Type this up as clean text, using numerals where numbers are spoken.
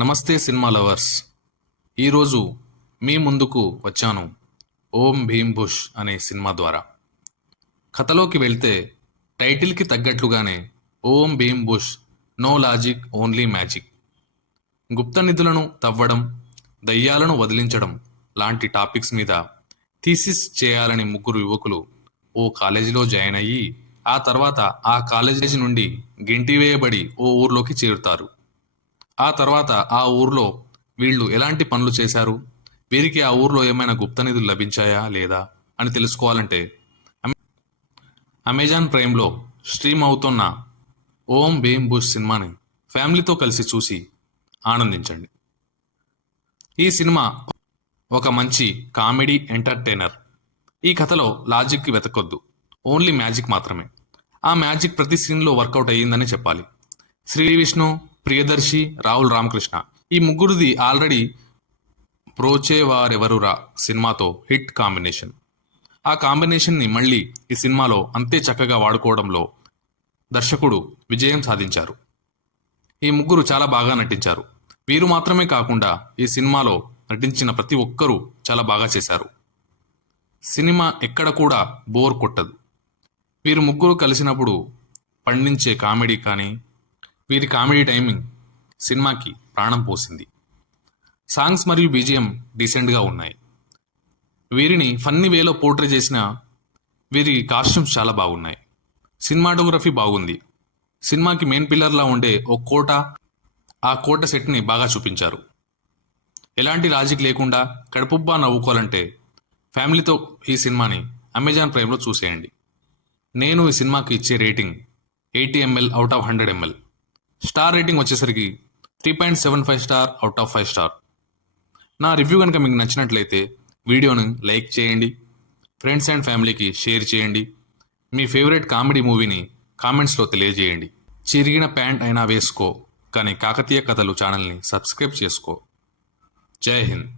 నమస్తే cinema lovers. ఈరోజు మీ ముందుకు వచ్చాను ఓం భీమ్ బుష్ అనే సినిమా ద్వారా. కథలోకి వెళ్తే టైటిల్కి తగ్గట్లుగానే Om Bheem Bush, no logic only magic. గుప్త నిధులను తవ్వడం, దయ్యాలను వదిలించడం లాంటి టాపిక్స్ మీద థీసిస్ చేయాలని ముగ్గురు యువకులు ఓ కాలేజీలో జాయిన్ అయ్యి ఆ తర్వాత ఆ కాలేజీ నుండి గెంటివేయబడి ఓ ఊర్లోకి చేరుతారు. ఆ తర్వాత ఆ ఊర్లో వీళ్ళు ఎలాంటి పనులు చేశారు, వీరికి ఆ ఊర్లో ఏమైనా గుప్త నిధులు లభించాయా లేదా అని తెలుసుకోవాలంటే అమెజాన్ ప్రైమ్లో స్ట్రీమ్ అవుతున్న ఓం భీమ్ బుష్ సినిమాని ఫ్యామిలీతో కలిసి చూసి ఆనందించండి. ఈ సినిమా ఒక మంచి కామెడీ ఎంటర్టైనర్. ఈ కథలో లాజిక్కి వెతకొద్దు, ఓన్లీ మ్యాజిక్ మాత్రమే. ఆ మ్యాజిక్ ప్రతి సీన్లో వర్కౌట్ అయ్యిందని చెప్పాలి. శ్రీ విష్ణు, ప్రియదర్శి, రాహుల్ రామకృష్ణ ఈ ముగ్గురిది ఆల్రెడీ ప్రోచేవారెవరురా సినిమాతో హిట్ కాంబినేషన్. ఆ కాంబినేషన్ని మళ్ళీ ఈ సినిమాలో అంతే చక్కగా వాడుకోవడంలో దర్శకుడు విజయం సాధించారు. ఈ ముగ్గురు చాలా బాగా నటించారు. వీరు మాత్రమే కాకుండా ఈ సినిమాలో నటించిన ప్రతి ఒక్కరూ చాలా బాగా చేశారు. సినిమా ఎక్కడ కూడా బోర్ కొట్టదు. వీరు ముగ్గురు కలిసినప్పుడు పండించే కామెడీ కానీ, వీరి కామెడీ టైమింగ్ సినిమాకి ప్రాణం పోసింది. సాంగ్స్ మరియు బీజిఎం డీసెంట్గా ఉన్నాయి. వీరిని ఫన్నీ వేలో పోర్ట్రే చేసిన వీరి కాస్ట్యూమ్స్ చాలా బాగున్నాయి. సినిమాటోగ్రఫీ బాగుంది. సినిమాకి మెయిన్ పిల్లర్లా ఉండే ఓ కోట, ఆ కోట సెట్ని బాగా చూపించారు. ఎలాంటి లాజిక్ లేకుండా కడుపుబ్బా నవ్వుకోవాలంటే ఫ్యామిలీతో ఈ సినిమాని అమెజాన్ ప్రైమ్లో చూసేయండి. నేను ఈ సినిమాకి ఇచ్చే rating 80 ml out of 100 ml. Star rating వచ్చేసరికి 3.75 స్టార్ అవుట్ ఆఫ్ 5 స్టార్. నా రివ్యూ కనుక మీకు నచ్చినట్లయితే వీడియోను లైక్ చేయండి, ఫ్రెండ్స్ అండ్ ఫ్యామిలీకి షేర్ చేయండి. మీ ఫేవరెట్ కామెడీ మూవీని కామెంట్స్లో తెలియజేయండి. చిరిగిన ప్యాంట్ అయినా వేసుకో, కానీ కాకతీయ కథలు ఛానల్ని సబ్స్క్రైబ్ చేసుకో. జై హింద్.